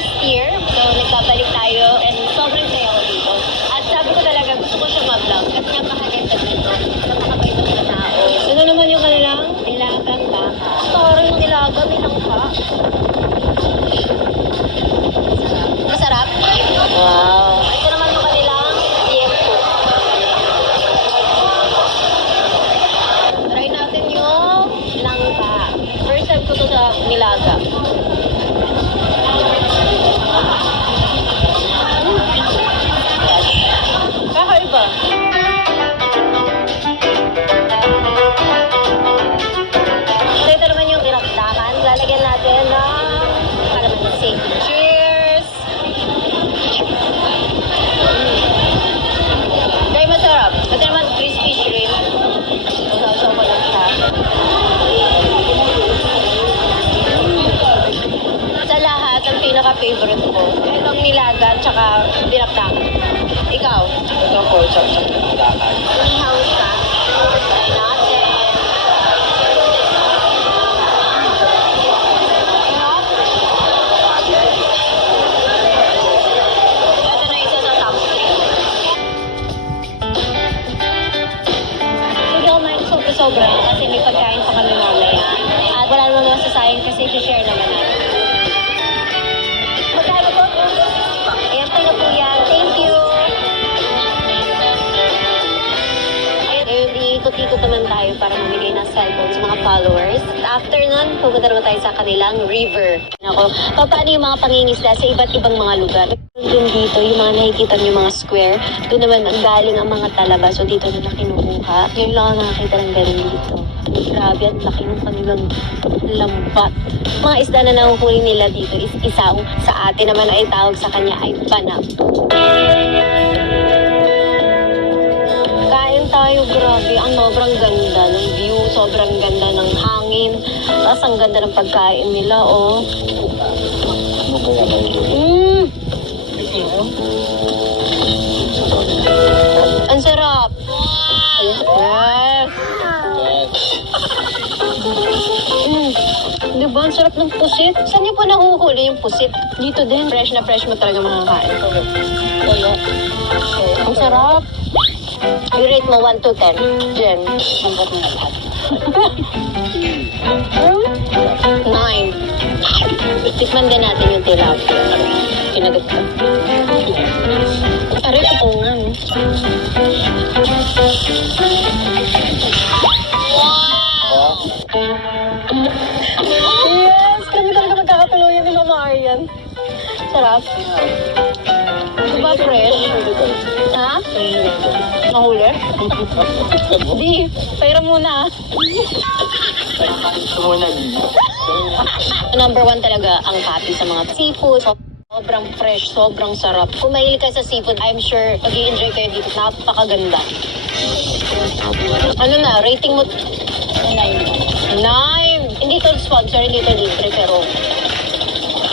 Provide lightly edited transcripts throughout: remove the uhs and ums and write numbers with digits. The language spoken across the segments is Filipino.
last year. So, nagbabalik tayo and sobrang saya ko dito. At sabi ko talaga, gusto ko siya mag-vlog kasi napakaganda dito. Napakabait ng mga tao. Ito naman yung kanilang nilagang baka. Sorry yung nilaga, nilangka. Masarap? Wow. Ito naman yung kanilang liempo. Try natin yung langka. First time ko to sa nilaga. Kakaiba. So ito naman yung dinakdakan. Lalagyan natin ng kalamansi. Cheers! Very masarap. Ito naman crispy shrimp. Sausaw ko lang siya. Sa lahat, ang pinaka-favorite ko, itong nilaga at saka dinakdakan. Ikaw? Ito po, chop-chop na kulakan. Ihaw siya. Try natin. Ito na isa sa top 3. Hindi ako may sobra-sobra kasi may pagkain pa kami mamaya. At wala naman masasayang kasi i-share naman natin. Magkano po? Ayan, tayo po yan. Thank you. Ikot-ikot naman tayo para mamigay ng cellphone sa mga followers. After nun, pupunta naman tayo sa kanilang river. Ako, paano yung mga pangingisda sa iba't ibang mga lugar? Doon dito, yung mga nakikita niyo mga square, doon naman ang galing ang mga talaba. So dito nila kinukuha. Ngayon lang ako nakakita ng ganun dito. Grabe, ang laki ng kanilang lambat. Mga isda na nakukunin nila dito is isaw. Sa atin naman ay tawag sa kanya ay panap. Kain tayo, grabe. Ang sobrang ganda ng view, sobrang ganda ng hangin. Tapos ang ganda ng pagkain nila, oh. Ano kaya kayo? Ang sarap. Yes. Diba? Ang sarap ng pusit. Saan niyo po nahuhuli yung pusit? Dito din. Fresh na fresh mo talaga makakain. Ang sarap. You rate mo 1 to 10. Jen. Sangkat mo na lahat. 9. Tikman din natin yung tilapia. Kinagat ko. Aray, kupungan. Oh, Yes! Kami talaga magkakatuluyan ni Mama Aryan. Sarap. Diba fresh? Ha? Nahuli? Di. Pahira muna. ito muna, Lili. Number 1 talaga ang Papi sa mga seafood. Sobrang fresh, sobrang sarap. Kung mahilig ka sa seafood, I'm sure mag-i-enjoy kayo dito. Napakaganda. Ano na, rating mo? 9. Hindi to sponsor, hindi to libre, pero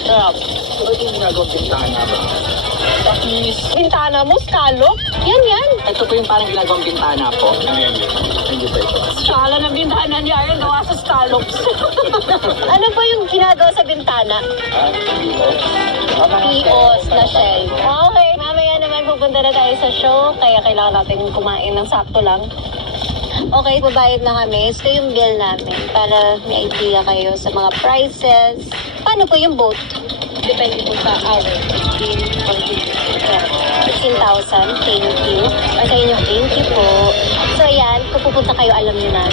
sarap. Ito yung ginagawang bintana ba? Bintana mo, scallop? Yan. Ito po yung parang ginagawang bintana po. Hindi po ito. Skala ng bintana niya, ayun, gawa sa scallops. Ano po yung ginagawa sa bintana? Pios na shell. Okay, mamaya naman pupunta na tayo sa show, kaya kailangan natin kumain ng sakto lang. Okay, babayad na kami. Ito yung bill namin para may idea kayo sa mga prices. Paano po yung boat? Depende po sa hour. 15,000. Thank you. Or sa inyo, thank you po. So, ayan, kung pupunta kayo, alam niyo na.